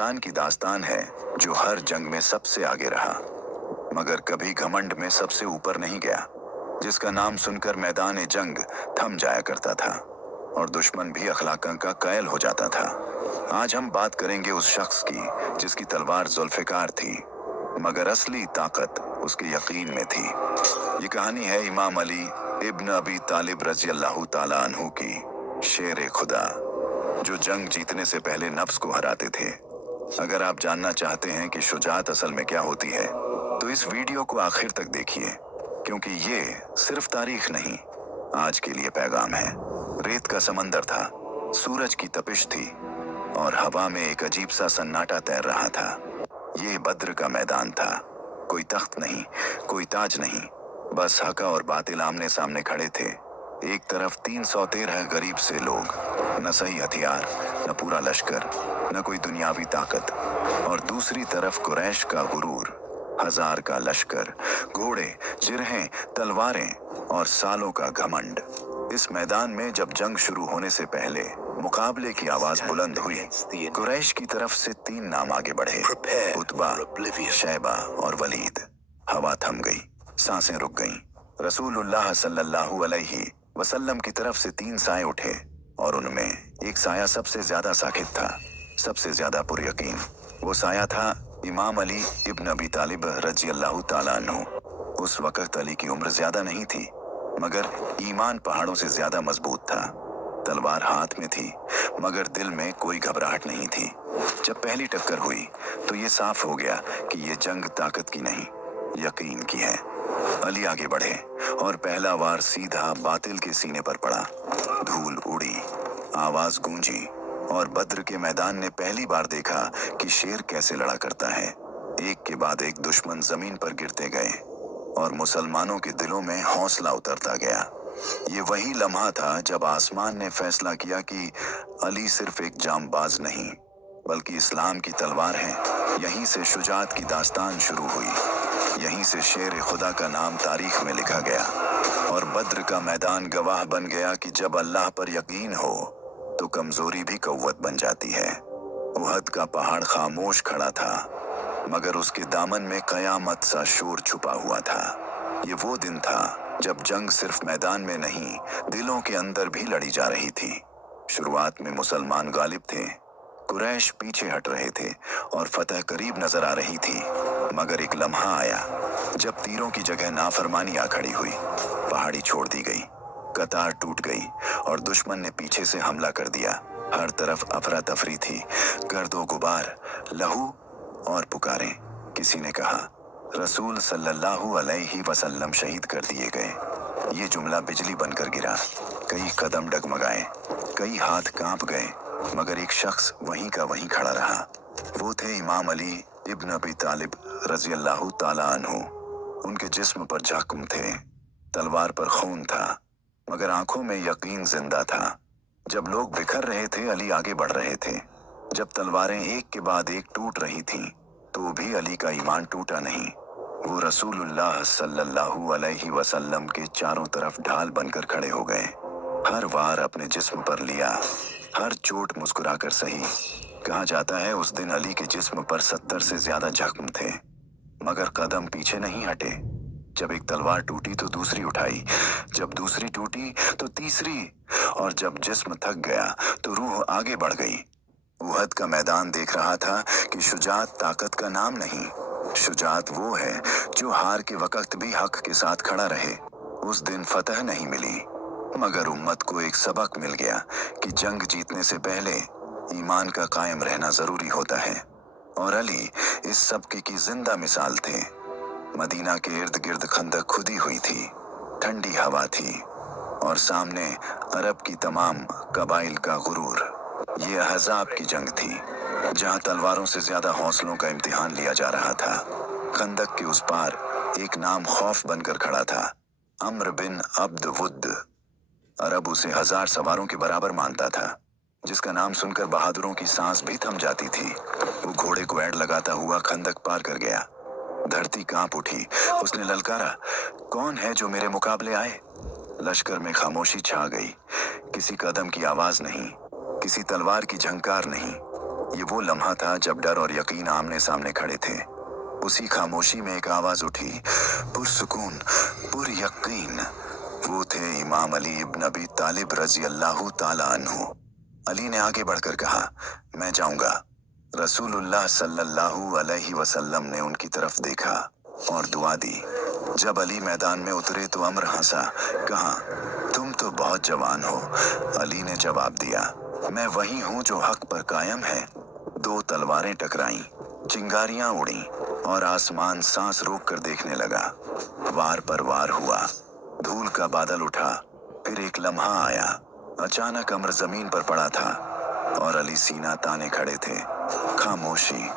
इंसान की दास्तान है जो हर जंग में सबसे आगे रहा, मगर कभी घमंड में सबसे ऊपर नहीं गया, जिसका नाम सुनकर मैदान जंग थम जाया करता था और दुश्मन भी अखलाक का कायल हो जाता था। आज हम बात करेंगे उस शख्स की जिसकी तलवार जुल्फ़िकार थी, मगर असली ताकत उसके यकीन में थी। ये कहानी है इमाम अली इब्न अबी तालिब रज़ियल्लाहु ताला अन्हु की, शेर खुदा जो जंग जीतने से पहले नफ्स को हराते थे। अगर आप जानना चाहते हैं कि शुजाअत असल में क्या होती है, तो इस वीडियो को आखिर तक देखिए, क्योंकि ये सिर्फ तारीख नहीं, आज के लिए पैगाम है। रेत का समंदर था, सूरज की तपिश थी और हवा में एक अजीब सा सन्नाटा तैर रहा था। ये बद्र का मैदान था। कोई तख्त नहीं, कोई ताज नहीं, बस हक और बातिल आमने सामने खड़े थे। एक तरफ 313 गरीब से लोग, न सही हथियार, न पूरा लश्कर, न कोई दुनियावी ताकत, और दूसरी कुरैश कुरैश का गुरूर, 1000 का लश्कर, घोड़े, जिरहें, तलवारें और सालों का घमंड। इस मैदान में जब जंग शुरू होने से पहले मुकाबले की आवाज बुलंद हुई, कुरैश की तरफ से 3 नाम आगे बढ़े, उतबा, शैबा और वलीद। हवा थम गई, सांसें रुक गईं। रसूलुल्लाह सल्लल्लाहु अलैहि वसल्लम की तरफ से 3 साए उठे और उनमें एक साया सबसे ज्यादा साकित था, सबसे ज्यादा पुरयकीन। वो साया था इमाम अली इब्न अबी तालिब रज़ियल्लाहु ताला अन्हु। उस वक्त अली की उम्र ज्यादा नहीं थी, मगर ईमान पहाड़ों से ज्यादा मजबूत था। तलवार हाथ में थी, मगर दिल में कोई घबराहट नहीं थी। जब पहली टक्कर हुई तो ये साफ हो गया कि ये जंग ताकत की नहीं, यकीन की है। अली आगे बढ़े और पहला वार सीधा बातिल के सीने पर पड़ा। धूल उड़ी, आवाज गूंजी और बद्र के मैदान ने पहली बार देखा कि शेर कैसे लड़ा करता है। एक के बाद एक दुश्मन जमीन पर गिरते गए और मुसलमानों के दिलों में हौसला उतरता गया। ये वही लम्हा था जब आसमान ने फैसला किया कि अली सिर्फ एक जांबाज नहीं, बल्कि इस्लाम की तलवार है। यहीं से शुजाअत की दास्तान शुरू हुई, यहीं से शेर खुदा का नाम तारीख में लिखा गया और बद्र का मैदान गवाह बन गया कि जब अल्लाह पर यकीन हो तो कमजोरी भी कव्वत बन जाती है। उहद का पहाड़ खामोश खड़ा था, मगर उसके दामन में कयामत सा शोर छुपा हुआ था। ये वो दिन था जब जंग सिर्फ मैदान में नहीं, दिलों के अंदर भी लड़ी जा रही थी। शुरुआत में मुसलमान गालिब थे, कुरैश पीछे हट रहे थे और फतह करीब नजर आ रही थी। मगर एक लम्हा आया जब तीरों की जगह नाफरमानी आ खड़ी हुई। पहाड़ी छोड़ दी गई, कतार टूट गई और दुश्मन ने पीछे से हमला कर दिया। हर तरफ अफरा तफरी थी, गर्दो गुबार, लहू और पुकारें। किसी ने कहा, रसूल सल्लल्लाहु अलैहि वसल्लम शहीद कर दिए गए। ये जुमला बिजली बनकर गिरा। कई कदम डगमगाए, कई हाथ कांप गए, मगर एक शख्स वहीं का वहीं खड़ा रहा। वो थे इमाम अली इब्न अबी तालिब रज़ियल्लाहु ताला अन्हु। उनके जिस्म पर जख्म थे, तलवार पर खून था, मगर आंखों में यकीन जिंदा था। जब लोग बिखर रहे थे, अली आगे बढ़ रहे थे। जब तलवारें एक के बाद एक टूट रही थीं, तो भी अली का ईमान टूटा नहीं। वो रसूलुल्लाह सल्लल्लाहु अलैहि वसल्लम के चारों तरफ ढाल बनकर खड़े हो गए। हर वार अपने जिस्म पर लिया, हर चोट मुस्कुराकर सही। कहा जाता है उस दिन अली के जिस्म पर 70 से ज्यादा जख्म थे, मगर कदम पीछे नहीं हटे। जब एक तलवार टूटी तो दूसरी उठाई, जब दूसरी टूटी तो तीसरी, और जब जिस्म थक गया तो रूह आगे बढ़ गई। उहद का मैदान देख रहा था कि शुजाअत ताकत का नाम नहीं, शुजाअत वो है जो हार के वक्त भी हक के साथ खड़ा रहे। उस दिन फतह नहीं मिली, मगर उम्मत को एक सबक मिल गया कि जंग जीतने से पहले ईमान का कायम रहना जरूरी होता है। और अली इस सबके की जिंदा मिसाल थे। मदीना के इर्द गिर्द खंदक खुदी हुई थी, ठंडी हवा थी और सामने अरब की तमाम कबाइल का गुरूर। ये अहज़ाब की जंग थी, जहां तलवारों से ज्यादा हौसलों का इम्तिहान लिया जा रहा था। खंदक के उस पार एक नाम खौफ बनकर खड़ा था, अम्र बिन अब्द वुद्द। अरब उसे 1000 सवारों के बराबर मानता था, जिसका नाम सुनकर बहादुरों की सांस भी थम जाती थी। वो घोड़े को ऐड लगाता हुआ खंदक पार कर गया। धरती कांप उठी। उसने ललकारा, कौन है जो मेरे मुकाबले आए? लश्कर में खामोशी छा गई। किसी कदम की आवाज नहीं, किसी तलवार की झंकार नहीं, ये वो लम्हा था जब डर और यकीन आमने सामने खड़े थे। उसी खामोशी में एक आवाज उठी, पुरसुकून, पुर यकीन। वो थे इमाम अली इब्न अबी तालिब रजी अल्लाह ताला अन्हु। अली ने आगे बढ़कर कहा, मैं जाऊंगा। रसूलुल्लाह सल्लल्लाहु अलैहि वसल्लम ने उनकी तरफ देखा और दुआ दी। जब अली मैदान में उतरे तो अम्र हंसा, कहा, तुम तो बहुत जवान हो। अली ने जवाब दिया, मैं वही हूँ जो हक पर कायम है। दो तलवारें टकराईं, चिंगारियां उड़ी और आसमान सांस रोक कर देखने लगा। वार पर वार हुआ, धूल का बादल उठा। फिर एक लम्हा आया, अचानक अम्र जमीन पर पड़ा था और अली सीना ताने खड़े थे। खामोशी,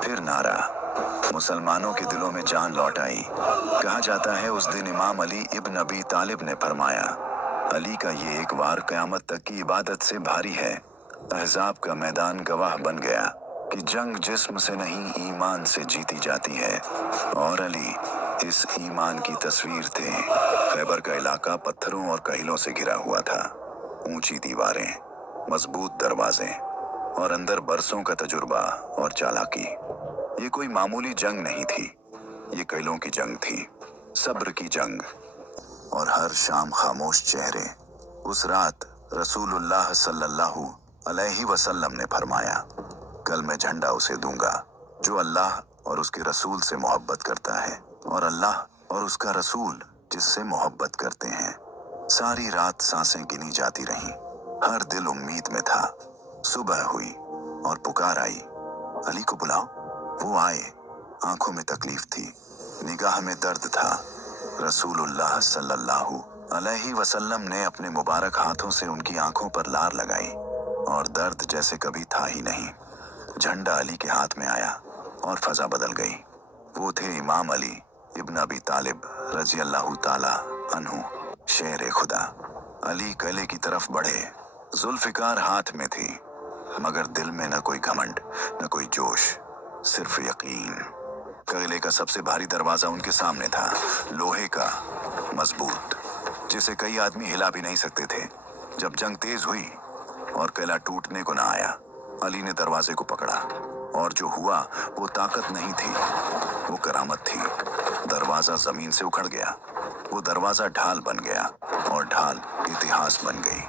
फिर नारा। मुसलमानों के दिलों में जान लौट आई। कहा जाता है उस दिन इमाम अली इब्न अबी तालिब ने फरमाया, अली का ये एक वार क़यामत तक की इबादत से भारी है। अहज़ाब का मैदान गवाह बन गया कि जंग जिस्म से नहीं ईमान से जीती जाती है, और अली इस ईमान की तस्वीर थे। खैबर का इलाका पत्थरों और कहिलों से घिरा हुआ था। ऊंची दीवारें, मजबूत दरवाजे और अंदर बरसों का तजुर्बा और चालाकी। ये कोई मामूली जंग नहीं थी, ये कैलों की जंग थी, सब्र की जंग। और हर शाम खामोश चेहरे। उस रात रसूलुल्लाह सल्लल्लाहु अलैहि वसल्लम ने फरमाया, कल मैं झंडा उसे दूंगा जो अल्लाह और उसके रसूल से मोहब्बत करता है, और अल्लाह और उसका रसूल जिससे मोहब्बत करते हैं। सारी रात सांसें गिनी जाती रहीं, हर दिल उम्मीद में था। सुबह हुई और पुकार आई, अली को बुलाओ। वो आए। आंखों में तकलीफ थी, निगाह में दर्द था। रसूलुल्लाह सल्लल्लाहु अलैहि वसल्लम ने अपने मुबारक हाथों से उनकी आंखों पर लार लगाई और दर्द जैसे कभी था ही नहीं। झंडा अली के हाथ में आया और फजा बदल गई। वो थे इमाम अली इब्न अबी तालिब रजी अल्लाह ताला अन्हु, शेर खुदा। अली किले की तरफ बढ़े। जुल्फिकार हाथ में थी, मगर दिल में न कोई घमंड, न कोई जोश, सिर्फ यकीन। किले का सबसे भारी दरवाजा उनके सामने था, लोहे का, मजबूत, जिसे कई आदमी हिला भी नहीं सकते थे। जब जंग तेज हुई और किला टूटने को न आया, अली ने दरवाजे को पकड़ा, और जो हुआ वो ताकत नहीं थी, वो करामत थी। दरवाजा जमीन से उखड़ गया। वो दरवाजा ढाल बन गया और ढाल इतिहास बन गई।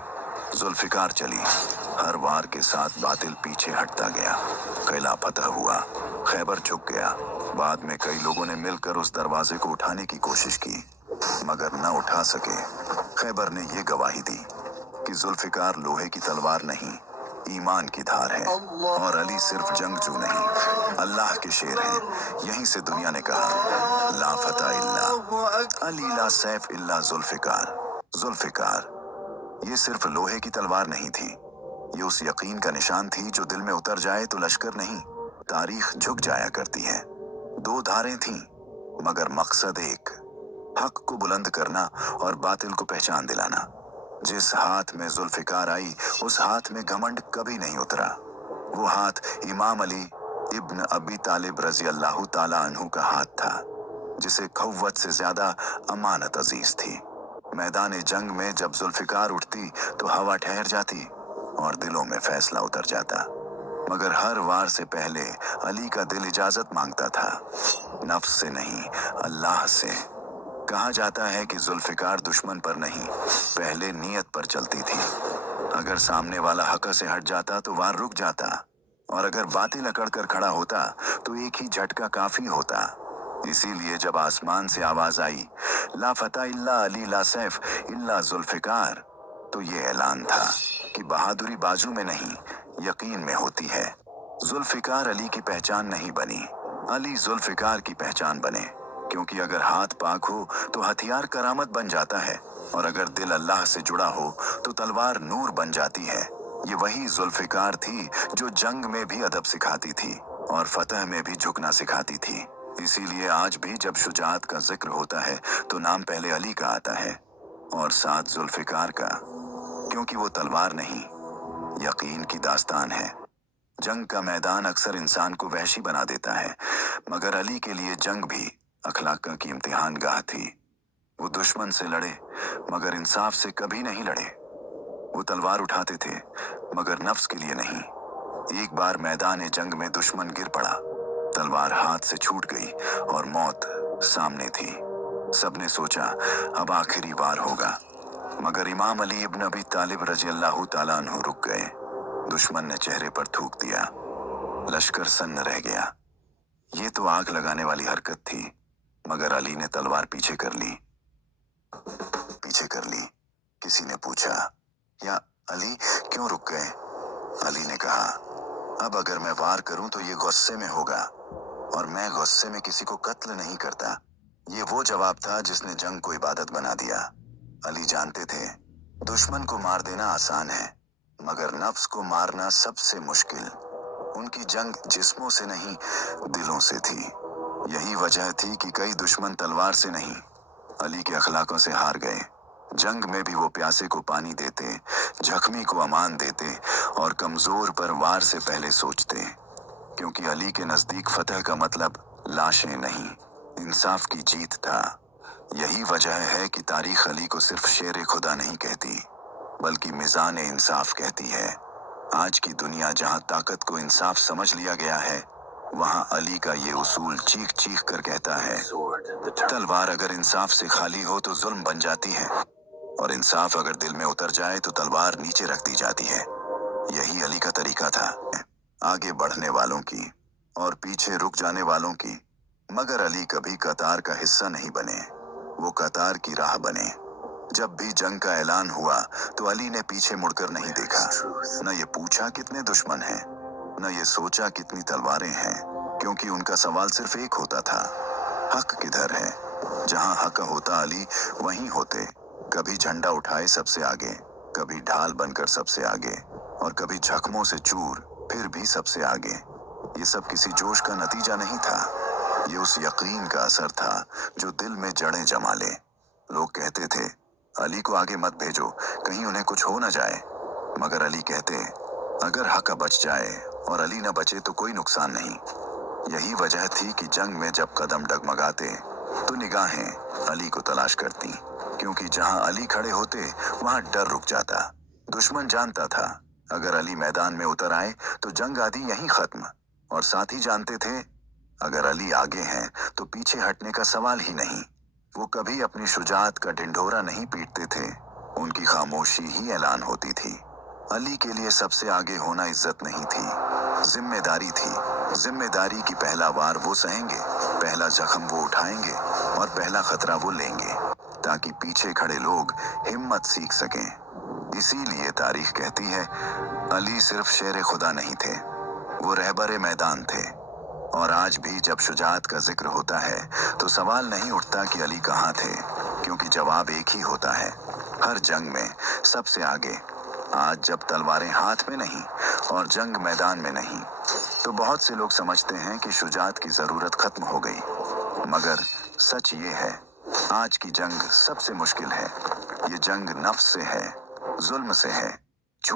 जुल्फिकार चली, हर वार के साथ बातिल पीछे हटता गया। किला फतह हुआ, खैबर झुक गया। बाद में कई लोगों ने मिलकर उस दरवाजे को उठाने की कोशिश की, मगर न उठा सके। खैबर ने ये गवाही दी कि जुल्फिकार लोहे की तलवार नहीं, ईमान की धार है, और अली सिर्फ जंगजू नहीं, अल्लाह के शेर हैं। यहीं से दुनिया ने कहा, ला फतह इल्ला अली, ला सैफ इल्ला जुल्फिकार। जुल्फिकार ये सिर्फ लोहे की तलवार नहीं थी, ये उस यकीन का निशान थी जो दिल में उतर जाए तो लश्कर नहीं, तारीख झुक जाया करती है। दो धारें थीं, मगर मकसद एक, हक को बुलंद करना और बातिल को पहचान दिलाना। जिस हाथ में जुल्फिकार आई, उस हाथ में घमंड कभी नहीं उतरा। वो हाथ इमाम अली इब्न अबी तालिब रजी अल्लाह ताला अन्हु का हाथ था, जिसे खौवत से ज्यादा अमानत अजीज थी। मैदान जंग में जब जुल्फिकार उठती तो हवा ठहर जाती और दिलों में फैसला उतर जाता। मगर हर वार से पहले अली का दिल इजाजत मांगता था, नफ्स से नहीं, अल्लाह से। कहा जाता है कि जुल्फिकार दुश्मन पर नहीं, पहले नीयत पर चलती थी। अगर सामने वाला हक से हट जाता तो वार रुक जाता, और अगर बातिल अकड़ कर खड़ा होता तो एक ही झटका काफी होता। इसीलिए जब आसमान से आवाज आई, ला फतह इल्ला अली, ला सैफ इल्ला जुल्फिकार, तो ये ऐलान था कि बहादुरी बाजू में नहीं, यकीन में होती है। जुल्फिकार अली की पहचान नहीं बनी, अली जुल्फिकार की पहचान बने। क्योंकि अगर हाथ पाक हो तो हथियार करामत बन जाता है, और अगर दिल अल्लाह से जुड़ा हो तो तलवार नूर बन जाती है। ये वही जुल्फिकार थी जो जंग में भी अदब सिखाती थी और फतह में भी झुकना सिखाती थी। इसीलिए आज भी जब शुजाअत का जिक्र होता है तो नाम पहले अली का आता है और साथ जुल्फिकार का, क्योंकि वो तलवार नहीं, यकीन की दास्तान है। जंग का मैदान अक्सर इंसान को वहशी बना देता है, मगर अली के लिए जंग भी अखलाक की इम्तिहान गाह थी। वो दुश्मन से लड़े, मगर इंसाफ से कभी नहीं लड़े। वो तलवार उठाते थे, मगर नफ्स के लिए नहीं, एक बार मैदान जंग में दुश्मन गिर पड़ा, तलवार हाथ से छूट गई और मौत सामने थी। सबने सोचा अब आखिरी वार होगा, मगर इमाम अली इब्न अबी तालिब रज़ियल्लाहु ताला अन्हु रुक गए। दुश्मन ने चेहरे पर थूक दिया। लश्कर सन्न रह गया। ये तो आग लगाने वाली हरकत थी, मगर अली ने तलवार पीछे कर ली। किसी ने पूछा, या अली क्यों रुक गए? अली ने कहा, अब अगर मैं वार करूं तो ये गुस्से में होगा, और मैं गुस्से में किसी को कत्ल नहीं करता। ये वो जवाब था जिसने जंग को इबादत बना दिया। अली जानते थे दुश्मन को मार देना आसान है, मगर नफ्स को मारना सबसे मुश्किल। उनकी जंग जिस्मों से नहीं, दिलों से थी। यही वजह थी कि कई दुश्मन तलवार से नहीं, अली के अखलाकों से हार गए। जंग में भी वो प्यासे को पानी देते, जख्मी को अमान देते और कमजोर पर वार से पहले सोचते, क्योंकि अली के नजदीक फतह का मतलब लाशें नहीं, इंसाफ की जीत था। यही वजह है कि तारीख अली को सिर्फ शेर खुदा नहीं कहती, बल्कि मिजान इंसाफ कहती है। आज की दुनिया जहां ताकत को इंसाफ समझ लिया गया है, वहां अली का ये उसूल चीख चीख कर कहता है, तलवार अगर इंसाफ से खाली हो तो जुल्म बन जाती है, और इंसाफ अगर दिल में उतर जाए तो तलवार नीचे रख दी जाती है। यही अली का तरीका था, आगे बढ़ने वालों की और पीछे रुक जाने वालों की। मगर अली कभी कतार का हिस्सा नहीं बने, वो कतार की राह बने। जब भी जंग का ऐलान हुआ तो अली ने पीछे मुड़कर नहीं देखा। न ये पूछा कितने दुश्मन हैं, न ये सोचा कितनी तलवारें हैं, क्योंकि उनका सवाल सिर्फ एक होता था, हक किधर है? जहां हक होता अली वहीं होते। कभी झंडा उठाए सबसे आगे, कभी ढाल बनकर सबसे आगे, और कभी जख्मों से चूर, फिर भी सबसे आगे। ये सब किसी जोश का नतीजा नहीं था, ये उस यकीन का असर था जो दिल में जड़ें जमा ले। लोग कहते थे, अली को आगे मत भेजो, कहीं उन्हें कुछ हो न जाए। मगर अली कहते, अगर हक बच जाए और अली न बचे तो कोई नुकसान नहीं। यही वजह थी कि जंग में जब कदम डगमगाते तो निगाहें अली को तलाश करती, क्योंकि जहां अली खड़े होते वहां डर रुक जाता। दुश्मन जानता था अगर अली मैदान में उतर आए तो जंग आदि यहीं खत्म, और साथ ही जानते थे अगर अली आगे हैं तो पीछे हटने का सवाल ही नहीं। वो कभी अपनी शुजाअत का ढिंढोरा नहीं पीटते थे, उनकी खामोशी ही ऐलान होती थी। अली के लिए सबसे आगे होना इज्जत नहीं थी, जिम्मेदारी थी। जिम्मेदारी की पहला वार वो सहेंगे, पहला जख्म वो उठाएंगे और पहला खतरा वो लेंगे, ताकि पीछे खड़े लोग हिम्मत सीख सकें। इसीलिए तारीख कहती है, अली सिर्फ शेर खुदा नहीं थे, वो रहबरे मैदान थे। और आज भी जब शुजाअत का जिक्र होता है तो सवाल नहीं उठता कि अली कहाँ थे, क्योंकि जवाब एक ही होता है, हर जंग में सबसे आगे। आज जब तलवारें हाथ में नहीं और जंग मैदान में नहीं, तो बहुत से लोग समझते हैं कि शुजाअत की जरूरत खत्म हो गई, मगर सच ये है, आज की जंग सबसे मुश्किल है। ये जंग नफ्स से है, जुल्म से है,